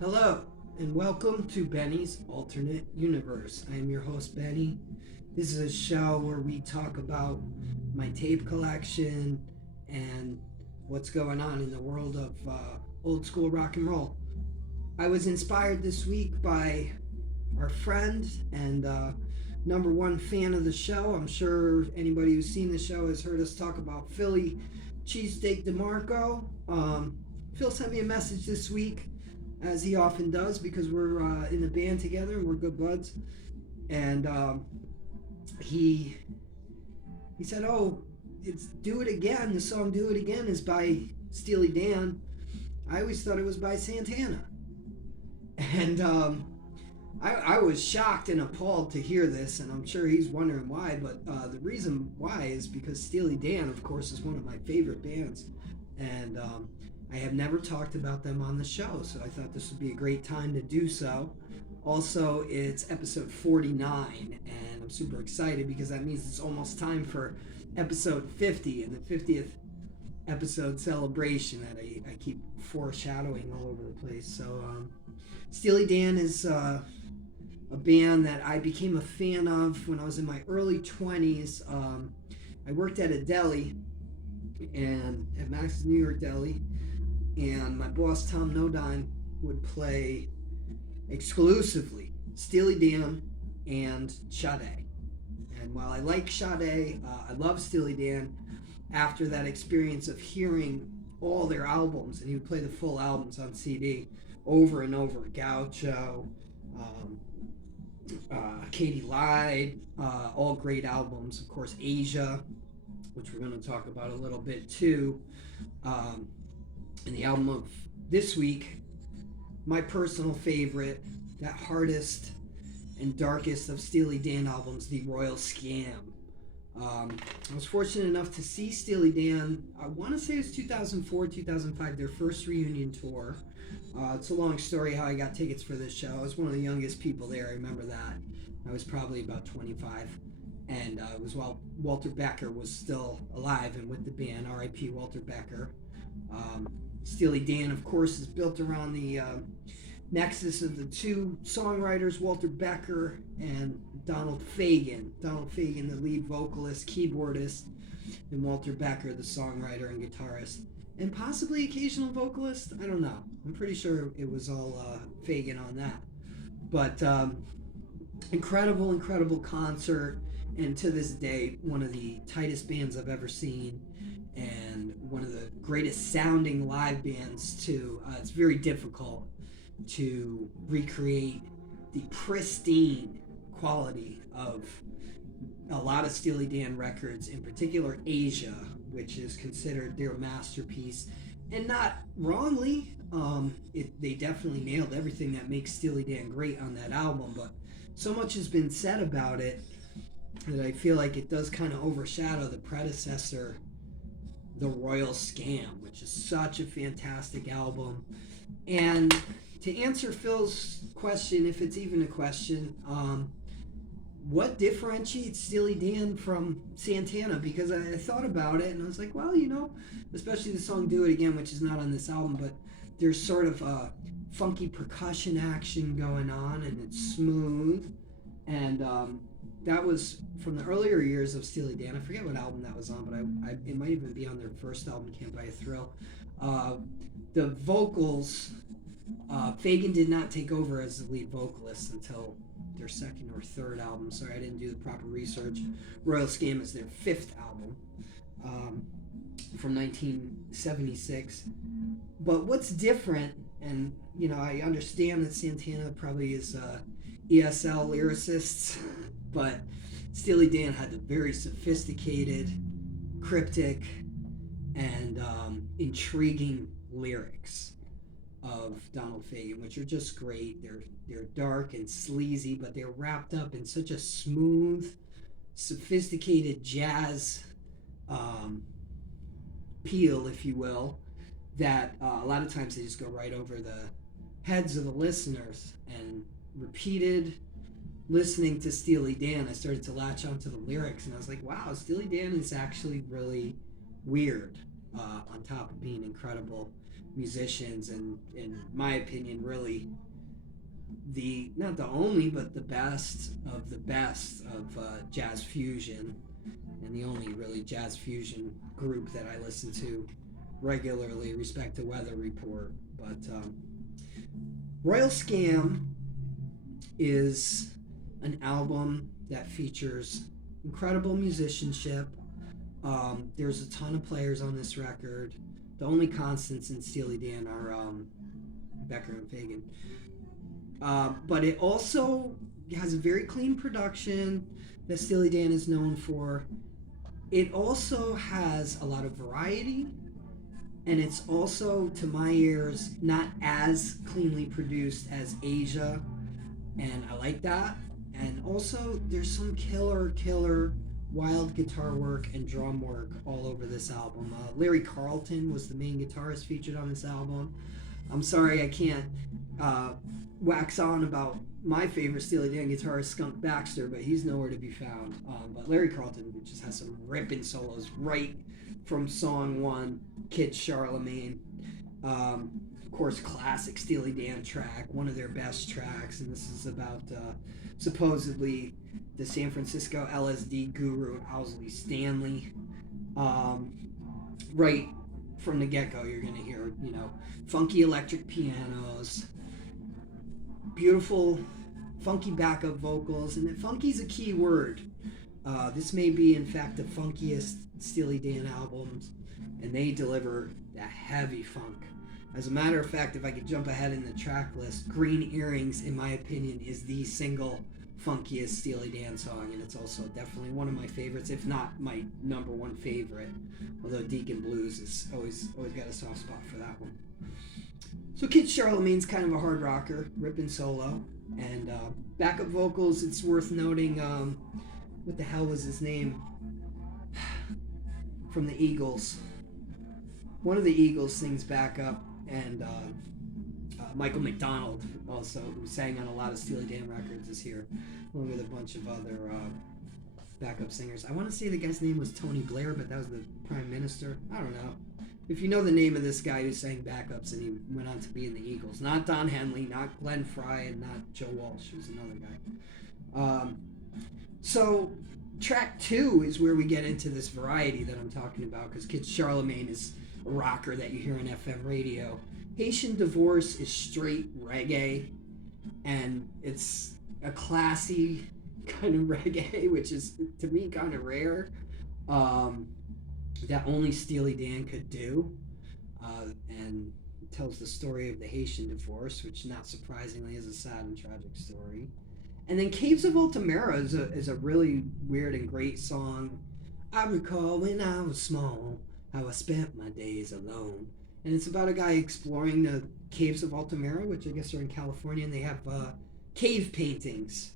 Hello, and welcome to Benny's Alternate Universe. I am your host, Benny. This is a show where we talk about my tape collection and what's going on in the world of old school rock and roll. I was inspired this week by our friend and number one fan of the show. I'm sure anybody who's seen the show has heard us talk about Philly Cheesesteak DeMarco. Phil sent me a message this week, as he often does, because we're in the band together and we're good buds. And he he said, "Oh, it's Do It Again. The song Do It Again is by Steely Dan. I always thought it was by Santana." And I was shocked and appalled to hear this, and I'm sure he's wondering why. But the reason why is because Steely Dan, of course, is one of my favorite bands, and I have never talked about them on the show, so I thought this would be a great time to do so. Also, it's episode 49, and I'm super excited because that means it's almost time for episode 50 and the 50th episode celebration that I keep foreshadowing all over the place. So, Steely Dan is a band that I became a fan of when I was in my early 20s. I worked at a deli and at Max's New York Deli, and my boss Tom Nodine would play exclusively Steely Dan and Sade. And while I like Sade, I love Steely Dan. After that experience of hearing all their albums, and he would play the full albums on CD over and over, Gaucho, um, Katie Lied, all great albums. Of course, Asia, which we're going to talk about a little bit too. Um, and the album of this week, my personal favorite, that hardest and darkest of Steely Dan albums, The Royal Scam. I was fortunate enough to see Steely Dan, I want to say it was 2004, 2005, their first reunion tour. It's a long story how I got tickets for this show. I was one of the youngest people there, I remember that. I was probably about 25. And it was while Walter Becker was still alive and with the band, R.I.P. Walter Becker. Steely Dan, of course, is built around the nexus of the two songwriters, Walter Becker and Donald Fagen. Donald Fagen, the lead vocalist, keyboardist, and Walter Becker, the songwriter and guitarist, and possibly occasional vocalist. I don't know. I'm pretty sure it was all Fagen on that. But incredible, incredible concert, and to this day, one of the tightest bands I've ever seen, and one of the greatest sounding live bands too. It's very difficult to recreate the pristine quality of a lot of Steely Dan records, in particular Asia, which is considered their masterpiece, and not wrongly. They definitely nailed everything that makes Steely Dan great on that album, but so much has been said about it that I feel like it does kind of overshadow the predecessor, The Royal Scam, which is such a fantastic album. And to answer Phil's question, if it's even a question, what differentiates Steely Dan from Santana? Because I thought about it and I was like, well, especially the song Do It Again, which is not on this album, but there's sort of a funky percussion action going on and it's smooth. And that was from the earlier years of Steely Dan. I forget what album that was on, but it might even be on their first album, Can't Buy a Thrill. The vocals, Fagen did not take over as the lead vocalist until their second or third album. Sorry, I didn't do the proper research. Royal Scam is their fifth album, from 1976. But what's different, and I understand that Santana probably is ESL lyricists, but Steely Dan had the very sophisticated, cryptic, and intriguing lyrics of Donald Fagen, which are just great. They're dark and sleazy, but they're wrapped up in such a smooth, sophisticated jazz um, peel, if you will, that a lot of times they just go right over the heads of the listeners. And repeated listening to Steely Dan, I started to latch onto the lyrics, and I was like, wow, Steely Dan is actually really weird, on top of being incredible musicians, and in my opinion, really the not the only but the best of jazz fusion, and the only really jazz fusion group that I listen to regularly. Respect to Weather Report, but Royal Scam is an album that features incredible musicianship. There's a ton of players on this record. The only constants in Steely Dan are Becker and Fagan. But it also has a very clean production that Steely Dan is known for. It also has a lot of variety, and it's also, to my ears, not as cleanly produced as Asia, and I like that. And also, there's some killer wild guitar work and drum work all over this album. Larry Carlton was the main guitarist featured on this album. I'm sorry I can't wax on about my favorite Steely Dan guitarist, Skunk Baxter, but he's nowhere to be found. But Larry Carlton just has some ripping solos right from song one, Kid Charlemagne. Of course, classic Steely Dan track, one of their best tracks, and this is about supposedly the San Francisco LSD guru Owsley Stanley. Right from the get-go, you're going to hear, funky electric pianos, beautiful, funky backup vocals, and funky's a key word. This may be, in fact, the funkiest Steely Dan albums, and they deliver that heavy funk. As a matter of fact, if I could jump ahead in the track list, Green Earrings, in my opinion, is the single funkiest Steely Dan song, and it's also definitely one of my favorites, if not my number one favorite. Although Deacon Blues is always got a soft spot for that one. So Kid Charlemagne's kind of a hard rocker, ripping solo, and backup vocals. It's worth noting. What the hell was his name? From the Eagles. One of the Eagles sings backup, and Michael McDonald also, who sang on a lot of Steely Dan records, is here, along with a bunch of other backup singers. I want to say the guy's name was Tony Blair, but that was the Prime Minister. I don't know. If you know the name of this guy who sang backups and he went on to be in the Eagles. Not Don Henley, not Glenn Frey, and not Joe Walsh, who's another guy. So track 2 is where we get into this variety that I'm talking about, because Kid Charlemagne is a rocker that you hear on FM radio. Haitian Divorce is straight reggae, and it's a classy kind of reggae, which is, to me, kind of rare, that only Steely Dan could do, and it tells the story of the Haitian divorce, which, not surprisingly, is a sad and tragic story. And then Caves of Altamira is a really weird and great song. I recall when I was small, how I spent my days alone. And it's about a guy exploring the Caves of Altamira, which I guess are in California, and they have cave paintings.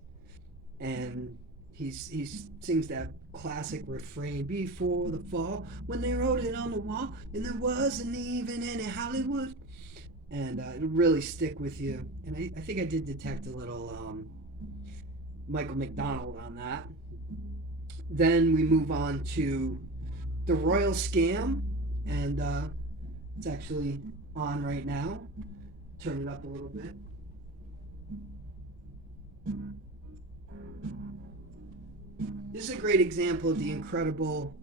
And he sings that classic refrain, before the fall, when they wrote it on the wall, and there wasn't even any Hollywood. And it'll really stick with you. And I think I did detect a little Michael McDonald on that. Then we move on to The Royal Scam, and it's actually on right now. Turn it up a little bit. This is a great example of the incredible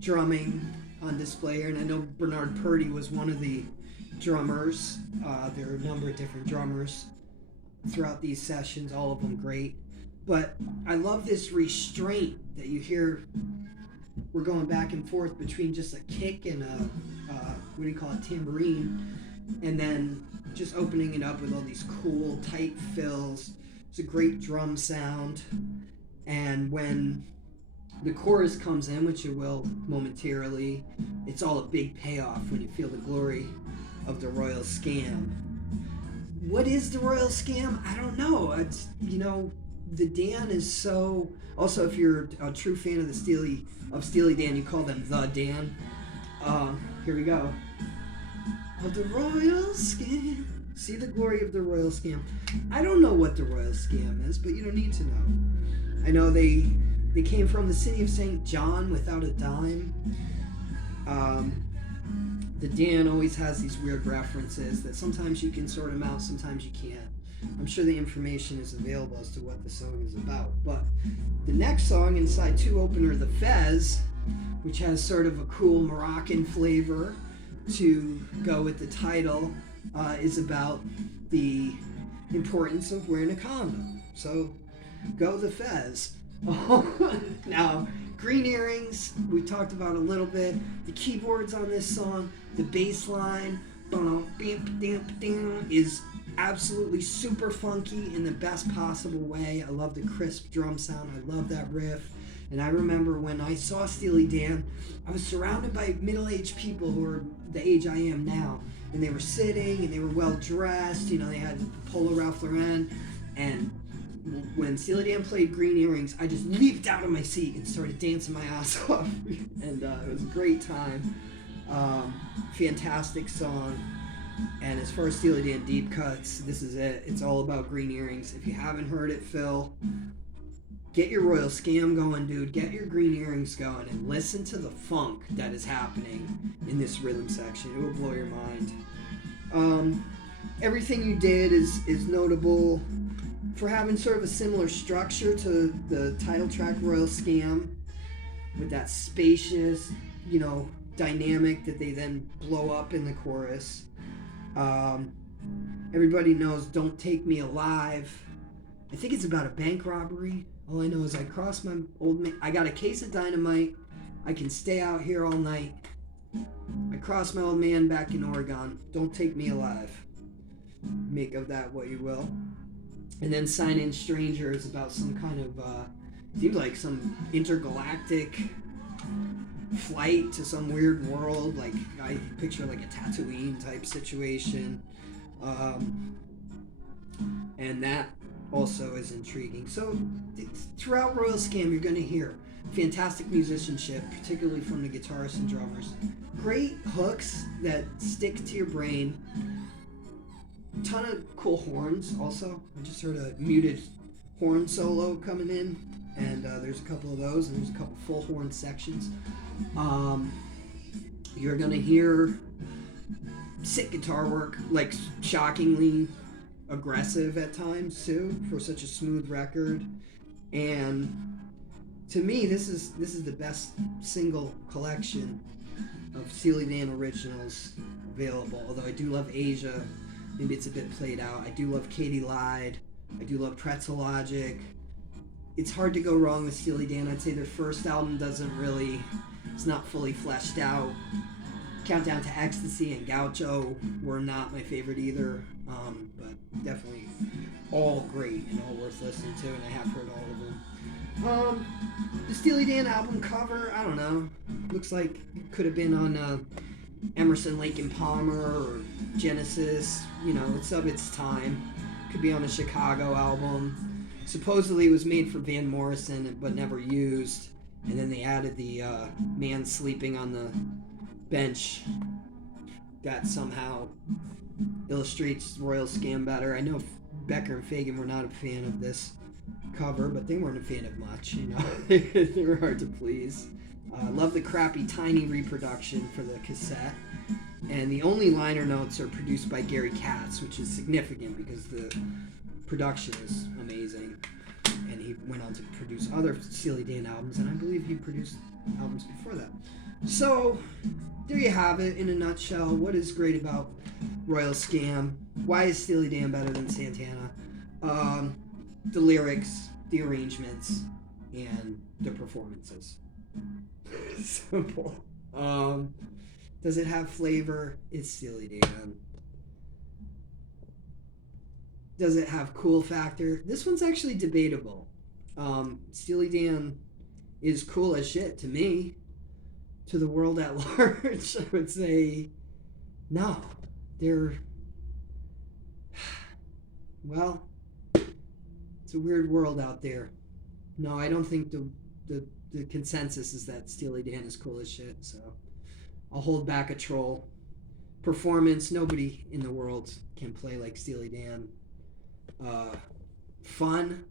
drumming on display here, and I know Bernard Purdy was one of the drummers. There are a number of different drummers throughout these sessions, all of them great. But I love this restraint that you hear. We're going back and forth between just a kick and a what do you call it, tambourine, and then just opening it up with all these cool tight fills. It's a great drum sound, and when the chorus comes in, which it will momentarily, it's all a big payoff when you feel the glory of the Royal Scam. What is the Royal Scam? I don't know. It's, the Dan is so. Also, if you're a true fan of Steely Dan, you call them the Dan. Here we go. Of the Royal Scam. See the glory of the Royal Scam. I don't know what the Royal Scam is, but you don't need to know. I know they came from the city of St. John without a dime. the Dan always has these weird references that sometimes you can sort them out, sometimes you can't. I'm sure the information is available as to what the song is about. But the next song inside 2 opener, The Fez, which has sort of a cool Moroccan flavor to go with the title, is about the importance of wearing a condom. So go The Fez. Now, green earrings, we talked about a little bit. The keyboards on this song, the bass line, is absolutely super funky in the best possible way. I love the crisp drum sound. I love that riff. And I remember when I saw Steely Dan, I was surrounded by middle-aged people who are the age I am now. And they were sitting and they were well dressed. You know, they had Polo Ralph Lauren. And when Steely Dan played Green Earrings, I just leaped out of my seat and started dancing my ass off. And it was a great time. Fantastic song. And as far as Steely Dan deep cuts, this is it. It's all about Green Earrings. If you haven't heard it, Phil, get your Royal Scam going, dude. Get your Green Earrings going and listen to the funk that is happening in this rhythm section. It will blow your mind. Everything you did is notable for having sort of a similar structure to the title track Royal Scam, with that spacious, dynamic that they then blow up in the chorus. Everybody knows Don't Take Me Alive. I think it's about a bank robbery. All I know is I crossed my old man. I got a case of dynamite. I can stay out here all night. I crossed my old man back in Oregon. Don't take me alive. Make of that what you will. And then Sign In Stranger is about some kind of, seems like some intergalactic flight to some weird world. Like, I picture like a Tatooine type situation. And that also is intriguing. So throughout Royal Scam, you're going to hear fantastic musicianship, particularly from the guitarists and drummers. Great hooks that stick to your brain. Ton of cool horns also. I just heard a muted horn solo coming in, and there's a couple of those, and there's a couple full horn sections. You're going to hear sick guitar work, like shockingly aggressive at times too, for such a smooth record. And to me, this is the best single collection of Steely Dan originals available. Although I do love Asia, maybe it's a bit played out. I do love Katie Lied. I do love Pretzel Logic. It's hard to go wrong with Steely Dan. I'd say their first album it's not fully fleshed out. Countdown to Ecstasy and Gaucho were not my favorite either, but definitely all great and all worth listening to, and I have heard all of them. The Steely Dan album cover, I don't know, looks like it could have been on Emerson, Lake and Palmer or Genesis. It's of its time. Could be on a Chicago album. Supposedly it was made for Van Morrison but never used, and then they added the man sleeping on the bench that somehow illustrates Royal Scam better. I know Becker and Fagan were not a fan of this cover, but they weren't a fan of much, they were hard to please. Love the crappy tiny reproduction for the cassette, and the only liner notes are produced by Gary Katz, which is significant because the production is amazing, and he went on to produce other Steely Dan albums, and I believe he produced albums before that. So there you have it in a nutshell. What is great about Royal Scam? Why is Steely Dan better than Santana? The lyrics, the arrangements, and the performances. Simple. Does it have flavor? It's Steely Dan. Does it have cool factor? This one's actually debatable. Steely Dan is cool as shit to me. To the world at large, I would say no. Well, it's a weird world out there. No, I don't think the consensus is that Steely Dan is cool as shit, so I'll hold back a troll. Performance, nobody in the world can play like Steely Dan. Fun?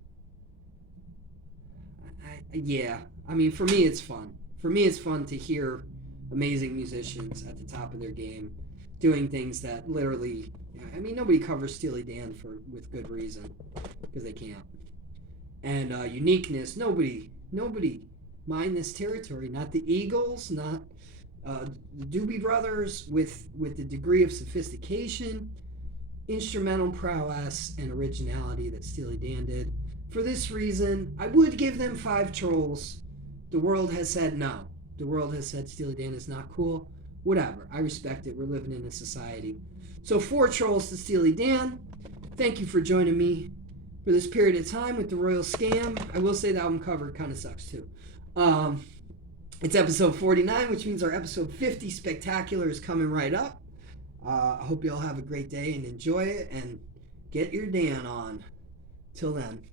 Yeah. I mean, for me it's fun. For me it's fun to hear amazing musicians at the top of their game, doing things that literally, I mean, nobody covers Steely Dan with good reason, because they can't. And uniqueness, nobody mined this territory. Not the Eagles, not the Doobie Brothers, with the degree of sophistication, instrumental prowess, and originality that Steely Dan did. For this reason, I would give them 5 trolls. The world has said no. The world has said Steely Dan is not cool. Whatever. I respect it. We're living in a society. So 4 trolls to Steely Dan. Thank you for joining me for this period of time with the Royal Scam. I will say the album cover kind of sucks too. It's episode 49, which means our episode 50 spectacular is coming right up. I hope you all have a great day and enjoy it, and get your Dan on. Till then.